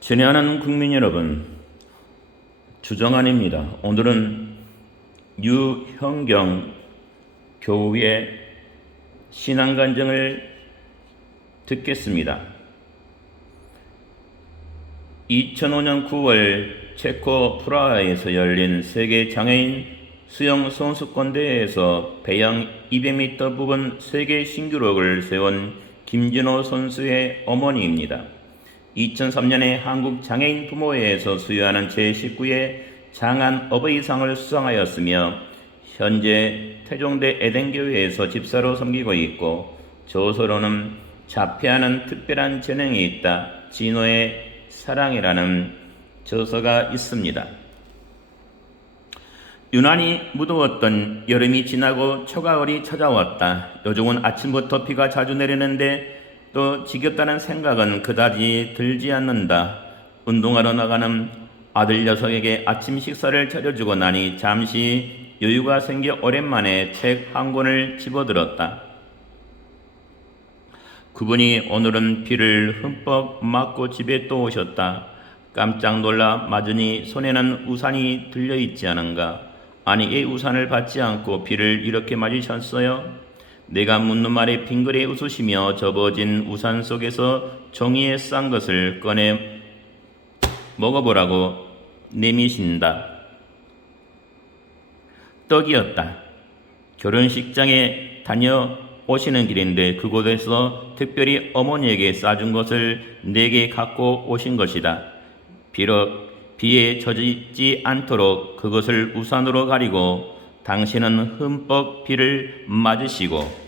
친애하는 국민 여러분, 주정환입니다. 오늘은 유형경 교우의 신앙간증을 듣겠습니다. 2005년 9월 체코 프라하에서 열린 세계 장애인 수영 선수권대회에서 배영 200m 부분 세계 신기록을 세운 김진호 선수의 어머니입니다. 2003년에 한국 장애인 부모회에서 수여하는 제19회 장안 어버이상을 수상하였으며 현재 태종대 에덴교회에서 집사로 섬기고 있고, 저서로는 자폐하는 특별한 재능이 있다, 진호의 사랑이라는 저서가 있습니다. 유난히 무더웠던 여름이 지나고 초가을이 찾아왔다. 요즘은 아침부터 비가 자주 내리는데 또 지겹다는 생각은 그다지 들지 않는다. 운동하러 나가는 아들 녀석에게 아침 식사를 차려주고 나니 잠시 여유가 생겨 오랜만에 책 한 권을 집어들었다. 그분이 오늘은 비를 흠뻑 맞고 집에 또 오셨다. 깜짝 놀라 맞으니 손에는 우산이 들려있지 않은가. 아니, 이 우산을 받지 않고 비를 이렇게 맞으셨어요? 내가 묻는 말에 빙그레 웃으시며 접어진 우산 속에서 종이에 싼 것을 꺼내 먹어보라고 내미신다. 떡이었다. 결혼식장에 다녀오시는 길인데 그곳에서 특별히 어머니에게 싸준 것을 내게 갖고 오신 것이다. 비록 비에 젖지 않도록 그것을 우산으로 가리고 당신은 흠뻑 비를 맞으시고,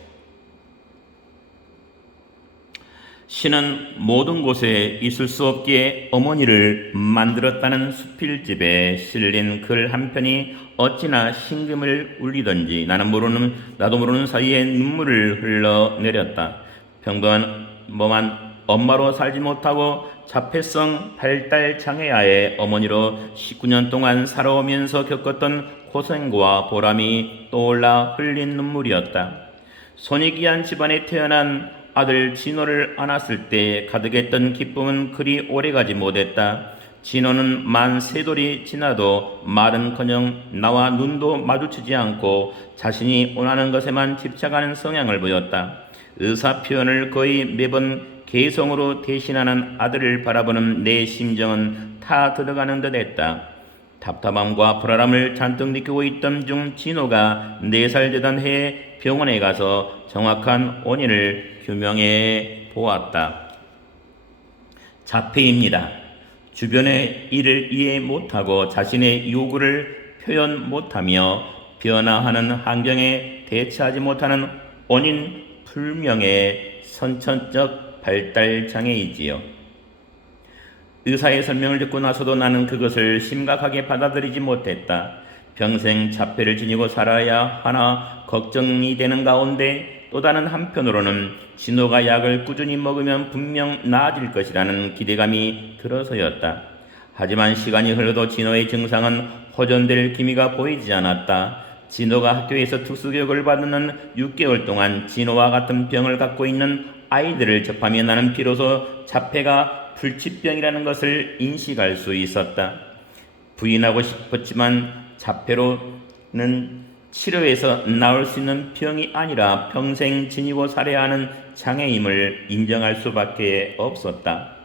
신은 모든 곳에 있을 수 없기에 어머니를 만들었다는 수필집에 실린 글 한 편이 어찌나 심금을 울리던지 나도 모르는 사이에 눈물을 흘러내렸다. 평범한 엄마로 살지 못하고 자폐성 발달 장애아의 어머니로 19년 동안 살아오면서 겪었던 고생과 보람이 떠올라 흘린 눈물이었다. 손이 귀한 집안에 태어난 아들 진호를 안았을 때 가득했던 기쁨은 그리 오래가지 못했다. 진호는 만 3돌이 지나도 말은커녕 나와 눈도 마주치지 않고 자신이 원하는 것에만 집착하는 성향을 보였다. 의사 표현을 거의 매번 개성으로 대신하는 아들을 바라보는 내 심정은 타 들어가는 듯 했다. 답답함과 불안함을 잔뜩 느끼고 있던 중 진호가 4살 되던 해에 병원에 가서 정확한 원인을 규명해 보았다. 자폐입니다. 주변의 일을 이해 못하고 자신의 요구를 표현 못하며 변화하는 환경에 대처하지 못하는 원인 불명의 선천적 발달 장애이지요. 의사의 설명을 듣고 나서도 나는 그것을 심각하게 받아들이지 못했다. 평생 자폐를 지니고 살아야 하나 걱정이 되는 가운데 또 다른 한편으로는 진호가 약을 꾸준히 먹으면 분명 나아질 것이라는 기대감이 들어서였다. 하지만 시간이 흘러도 진호의 증상은 호전될 기미가 보이지 않았다. 진호가 학교에서 특수교육을 받는 6개월 동안 진호와 같은 병을 갖고 있는 아이들을 접하며 나는 비로소 자폐가 불치병이라는 것을 인식할 수 있었다. 부인하고 싶었지만 자폐로는 치료해서 나을 수 있는 병이 아니라 평생 지니고 살아야 하는 장애임을 인정할 수밖에 없었다.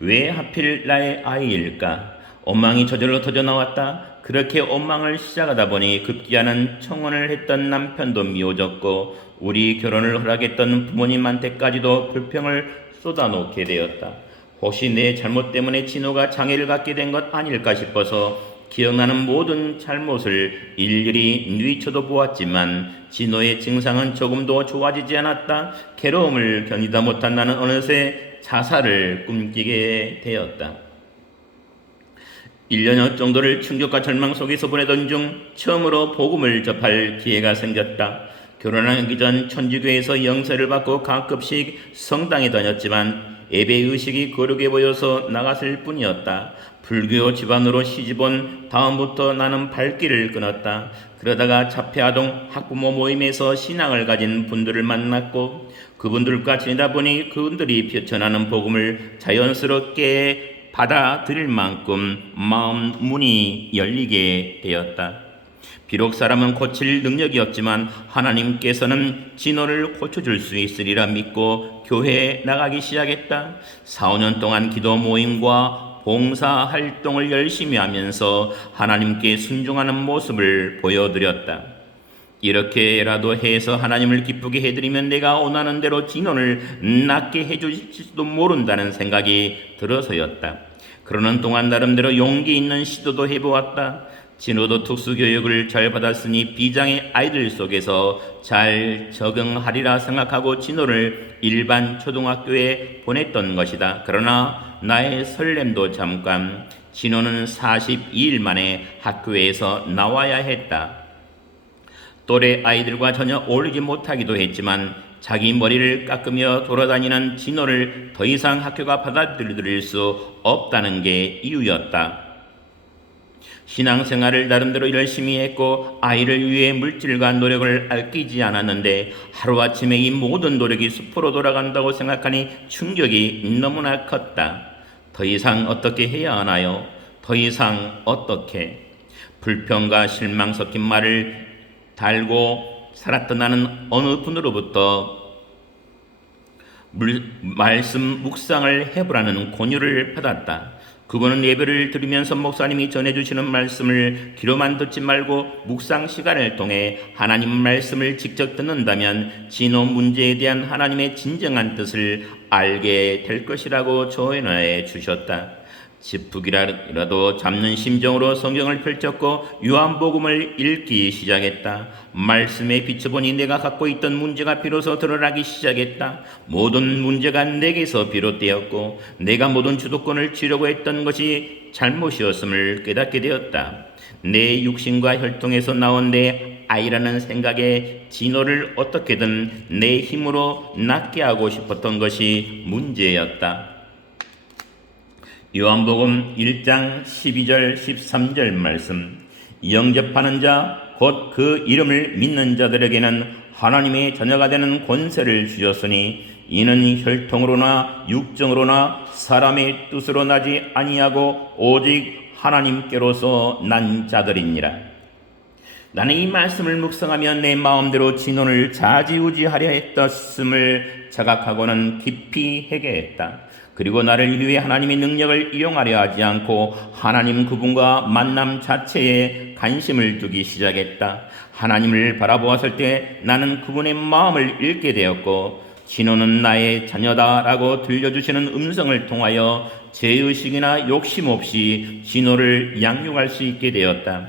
왜 하필 나의 아이일까? 원망이 저절로 터져나왔다. 그렇게 원망을 시작하다 보니 급기야는 청혼을 했던 남편도 미워졌고 우리 결혼을 허락했던 부모님한테까지도 불평을 쏟아놓게 되었다. 혹시 내 잘못 때문에 진호가 장애를 갖게 된 것 아닐까 싶어서 기억나는 모든 잘못을 일일이 뉘우쳐도 보았지만 진호의 증상은 조금도 좋아지지 않았다. 괴로움을 견디다 못한 나는 어느새 자살을 꿈꾸게 되었다. 1년여 정도를 충격과 절망 속에서 보내던 중 처음으로 복음을 접할 기회가 생겼다. 결혼하기 전 천주교에서 영세를 받고 가끔씩 성당에 다녔지만 예배의식이 거룩해 보여서 나갔을 뿐이었다. 불교 집안으로 시집온 다음부터 나는 발길을 끊었다. 그러다가 자폐아동 학부모 모임에서 신앙을 가진 분들을 만났고 그분들과 지내다 보니 그분들이 전하는 복음을 자연스럽게 받아들일 만큼 마음 문이 열리게 되었다. 비록 사람은 고칠 능력이 없지만 하나님께서는 진호를 고쳐줄 수 있으리라 믿고 교회에 나가기 시작했다. 4, 5년 동안 기도 모임과 봉사활동을 열심히 하면서 하나님께 순종하는 모습을 보여드렸다. 이렇게라도 해서 하나님을 기쁘게 해드리면 내가 원하는 대로 진호를 낫게 해주실지도 모른다는 생각이 들어서였다. 그러는 동안 나름대로 용기 있는 시도도 해보았다. 진호도 특수교육을 잘 받았으니 비장의 아이들 속에서 잘 적응하리라 생각하고 진호를 일반 초등학교에 보냈던 것이다. 그러나 나의 설렘도 잠깐, 진호는 42일 만에 학교에서 나와야 했다. 또래 아이들과 전혀 어울리지 못하기도 했지만 자기 머리를 깎으며 돌아다니는 진호를 더 이상 학교가 받아들일 수 없다는 게 이유였다. 신앙생활을 나름대로 열심히 했고 아이를 위해 물질과 노력을 아끼지 않았는데 하루아침에 이 모든 노력이 수포로 돌아간다고 생각하니 충격이 너무나 컸다. 더 이상 어떻게 해야 하나요? 더 이상 어떻게? 불평과 실망 섞인 말을 달고 살았던 나는 어느 분으로부터 말씀 묵상을 해보라는 권유를 받았다. 그분은 예배를 드리면서 목사님이 전해주시는 말씀을 귀로만 듣지 말고 묵상 시간을 통해 하나님 말씀을 직접 듣는다면 진호 문제에 대한 하나님의 진정한 뜻을 알게 될 것이라고 조언해 주셨다. 지푸기라도 잡는 심정으로 성경을 펼쳤고 요한복음을 읽기 시작했다. 말씀에 비춰보니 내가 갖고 있던 문제가 비로소 드러나기 시작했다. 모든 문제가 내게서 비롯되었고 내가 모든 주도권을 쥐려고 했던 것이 잘못이었음을 깨닫게 되었다. 내 육신과 혈통에서 나온 내 아이라는 생각에 진호를 어떻게든 내 힘으로 낫게 하고 싶었던 것이 문제였다. 요한복음 1장 12절 13절 말씀, 영접하는 자 곧 그 이름을 믿는 자들에게는 하나님의 자녀가 되는 권세를 주셨으니 이는 혈통으로나 육정으로나 사람의 뜻으로 나지 아니하고 오직 하나님께로서 난 자들이니라. 나는 이 말씀을 묵상하며 내 마음대로 진호를 좌지우지하려 했었음을 자각하고는 깊이 회개했다. 그리고 나를 위해 하나님의 능력을 이용하려 하지 않고 하나님 그분과 만남 자체에 관심을 두기 시작했다. 하나님을 바라보았을 때 나는 그분의 마음을 읽게 되었고 진호는 나의 자녀다라고 들려주시는 음성을 통하여 죄의식이나 욕심 없이 진호를 양육할 수 있게 되었다.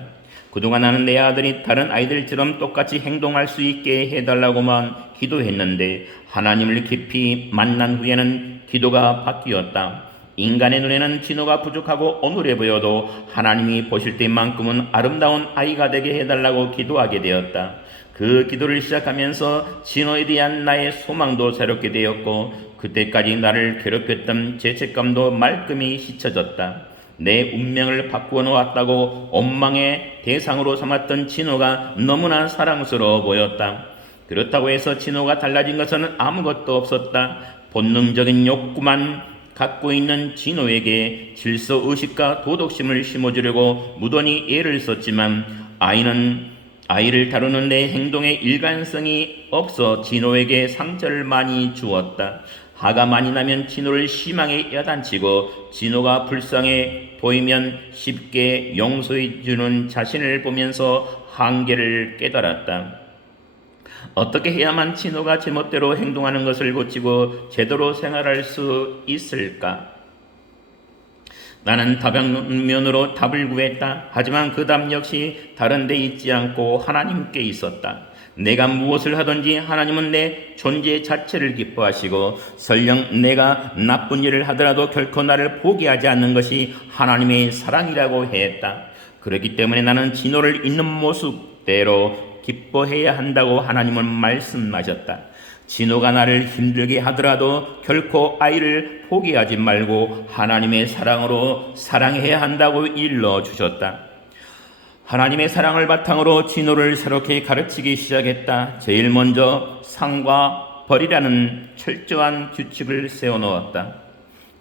그동안 나는 내 아들이 다른 아이들처럼 똑같이 행동할 수 있게 해달라고만 기도했는데 하나님을 깊이 만난 후에는 기도가 바뀌었다. 인간의 눈에는 진호가 부족하고 어눌해 보여도 하나님이 보실 때만큼은 아름다운 아이가 되게 해달라고 기도하게 되었다. 그 기도를 시작하면서 진호에 대한 나의 소망도 새롭게 되었고 그때까지 나를 괴롭혔던 죄책감도 말끔히 씻어졌다. 내 운명을 바꾸어 놓았다고 원망의 대상으로 삼았던 진호가 너무나 사랑스러워 보였다. 그렇다고 해서 진호가 달라진 것은 아무것도 없었다. 본능적인 욕구만 갖고 있는 진호에게 질서의식과 도덕심을 심어주려고 무던히 애를 썼지만 아이를 다루는 내 행동에 일관성이 없어 진호에게 상처를 많이 주었다. 화가 많이 나면 진호를 심하게 야단치고 진호가 불쌍해 보이면 쉽게 용서해 주는 자신을 보면서 한계를 깨달았다. 어떻게 해야만 진호가 제멋대로 행동하는 것을 고치고 제대로 생활할 수 있을까? 나는 다방면으로 답을 구했다. 하지만 그 답 역시 다른 데 있지 않고 하나님께 있었다. 내가 무엇을 하든지 하나님은 내 존재 자체를 기뻐하시고 설령 내가 나쁜 일을 하더라도 결코 나를 포기하지 않는 것이 하나님의 사랑이라고 했다. 그렇기 때문에 나는 진호를 있는 모습대로 기뻐해야 한다고 하나님은 말씀하셨다. 진호가 나를 힘들게 하더라도 결코 아이를 포기하지 말고 하나님의 사랑으로 사랑해야 한다고 일러주셨다. 하나님의 사랑을 바탕으로 진호를 새롭게 가르치기 시작했다. 제일 먼저 상과 벌이라는 철저한 규칙을 세워놓았다.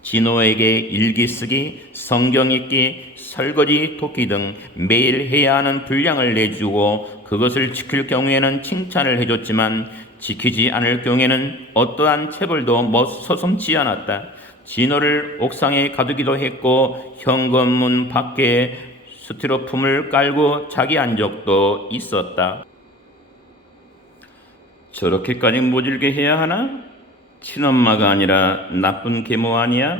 진호에게 일기 쓰기, 성경 읽기, 설거지, 돕기 등 매일 해야 하는 분량을 내주고 그것을 지킬 경우에는 칭찬을 해줬지만 지키지 않을 경우에는 어떠한 체벌도 서슴지 않았다. 진호를 옥상에 가두기도 했고 현관문 밖에 스티로폼을 깔고 자기 한 적도 있었다. 저렇게까지 모질게 해야 하나? 친엄마가 아니라 나쁜 계모 아니야?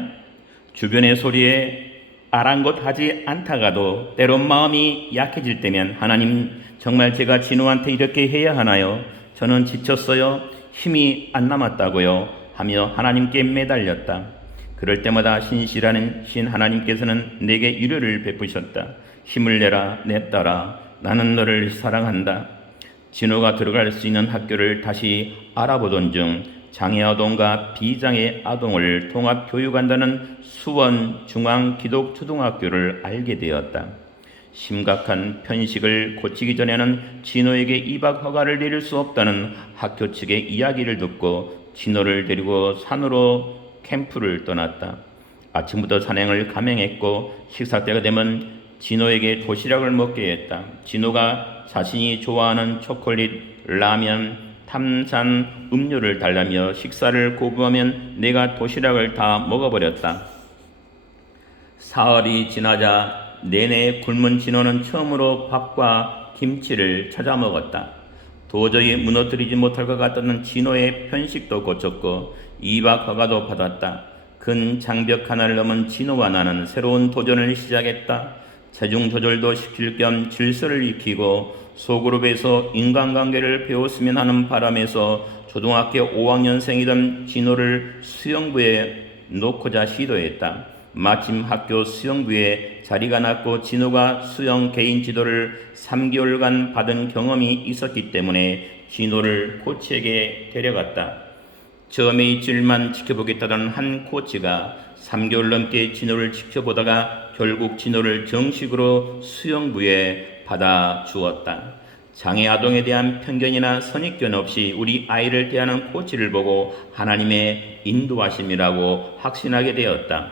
주변의 소리에 아랑곳하지 않다가도 때론 마음이 약해질 때면 하나님, 정말 제가 진호한테 이렇게 해야 하나요? 저는 지쳤어요. 힘이 안 남았다고요. 하며 하나님께 매달렸다. 그럴 때마다 신실하는 신 하나님께서는 내게 위로를 베푸셨다. 힘을 내라 내 딸아, 나는 너를 사랑한다. 진호가 들어갈 수 있는 학교를 다시 알아보던 중 장애아동과 비장애 아동을 통합 교육한다는 수원 중앙기독초등학교를 알게 되었다. 심각한 편식을 고치기 전에는 진호에게 입학 허가를 내릴 수 없다는 학교 측의 이야기를 듣고 진호를 데리고 산으로 캠프를 떠났다. 아침부터 산행을 감행했고 식사 때가 되면 진호에게 도시락을 먹게 했다. 진호가 자신이 좋아하는 초콜릿, 라면, 탄산 음료를 달라며 식사를 거부하면 내가 도시락을 다 먹어버렸다. 사흘이 지나자 내내 굶은 진호는 처음으로 밥과 김치를 찾아 먹었다. 도저히 무너뜨리지 못할 것 같던 진호의 편식도 고쳤고 입학 허가도 받았다. 근 장벽 하나를 넘은 진호와 나는 새로운 도전을 시작했다. 체중 조절도 시킬 겸 질서를 익히고 소그룹에서 인간관계를 배웠으면 하는 바람에서 초등학교 5학년생이던 진호를 수영부에 놓고자 시도했다. 마침 학교 수영부에 자리가 났고 진호가 수영 개인 지도를 3개월간 받은 경험이 있었기 때문에 진호를 코치에게 데려갔다. 처음에 일주일만 지켜보겠다던 한 코치가 3개월 넘게 진호를 지켜보다가 결국 진호를 정식으로 수영부에 받아주었다. 장애 아동에 대한 편견이나 선입견 없이 우리 아이를 대하는 코치를 보고 하나님의 인도하심이라고 확신하게 되었다.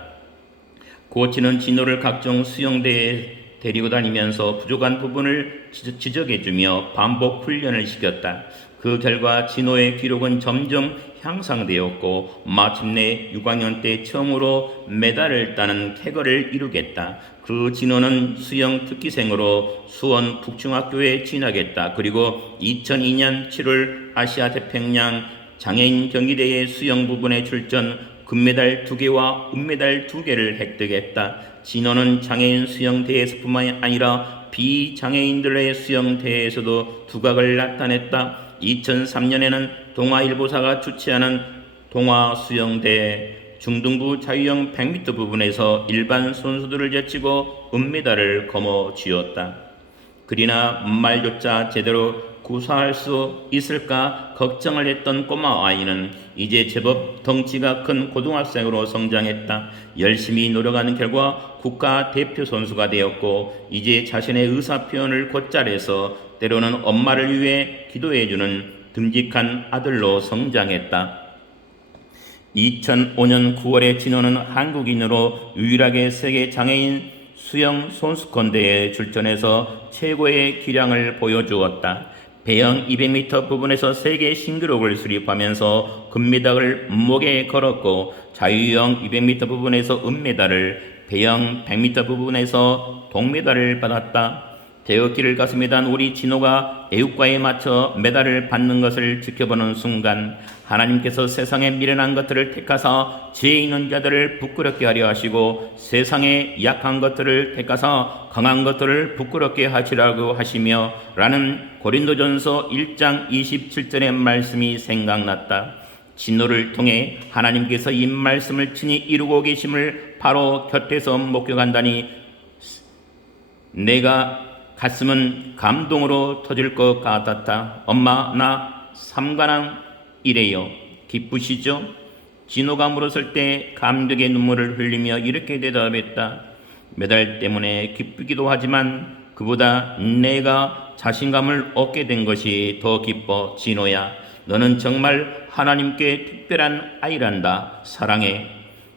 코치는 진호를 각종 수영대에 데리고 다니면서 부족한 부분을 지적해주며 반복 훈련을 시켰다. 그 결과 진호의 기록은 점점 향상되었고 마침내 6학년 때 처음으로 메달을 따는 쾌거를 이루겠다. 그 진호는 수영 특기생으로 수원 북중학교에 진학했다. 그리고 2002년 7월 아시아 태평양 장애인 경기대회 수영 부분에 출전, 금메달 2개와 은메달 2개를 획득했다. 진호는 장애인 수영대회에서뿐만 아니라 비장애인들의 수영대회에서도 두각을 나타냈다. 2003년에는 동아일보사가 주최하는 동아수영대회 중등부 자유형 100m 부분에서 일반 선수들을 제치고 은메달을 거머쥐었다. 그러나 말조차 제대로 구사할 수 있을까 걱정을 했던 꼬마 아이는 이제 제법 덩치가 큰 고등학생으로 성장했다. 열심히 노력하는 결과 국가대표 선수가 되었고 이제 자신의 의사표현을 곧잘해서 때로는 엄마를 위해 기도해주는 듬직한 아들로 성장했다. 2005년 9월에 진호는 한국인으로 유일하게 세계 장애인 수영 선수권대회에 출전해서 최고의 기량을 보여주었다. 배영 200m 부분에서 세계 신기록을 수립하면서 금메달을 목에 걸었고 자유형 200m 부분에서 은메달을, 배영 100m 부분에서 동메달을 받았다. 태극기를 가슴에 단 우리 진호가 애국가에 맞춰 메달을 받는 것을 지켜보는 순간 하나님께서 세상에 미련한 것들을 택하사 죄 있는 자들을 부끄럽게 하려 하시고 세상에 약한 것들을 택하사 강한 것들을 부끄럽게 하시라고 하시며 라는 고린도전서 1장 27절의 말씀이 생각났다. 진호를 통해 하나님께서 이 말씀을 친히 이루고 계심을 바로 곁에서 목격한다니 내가 가슴은 감동으로 터질 것 같았다. 엄마, 나 삼관왕 이래요. 기쁘시죠? 진호가 물었을 때 감격의 눈물을 흘리며 이렇게 대답했다. 메달 때문에 기쁘기도 하지만 그보다 내가 자신감을 얻게 된 것이 더 기뻐. 진호야, 너는 정말 하나님께 특별한 아이란다. 사랑해.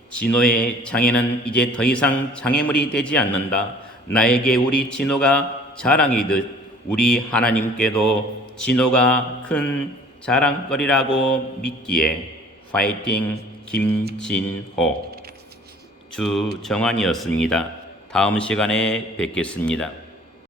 진호의 장애는 이제 더 이상 장애물이 되지 않는다. 나에게 우리 진호가 자랑이듯 우리 하나님께도 진호가 큰 자랑거리라고 믿기에. 파이팅 김진호. 주정환이었습니다. 다음 시간에 뵙겠습니다.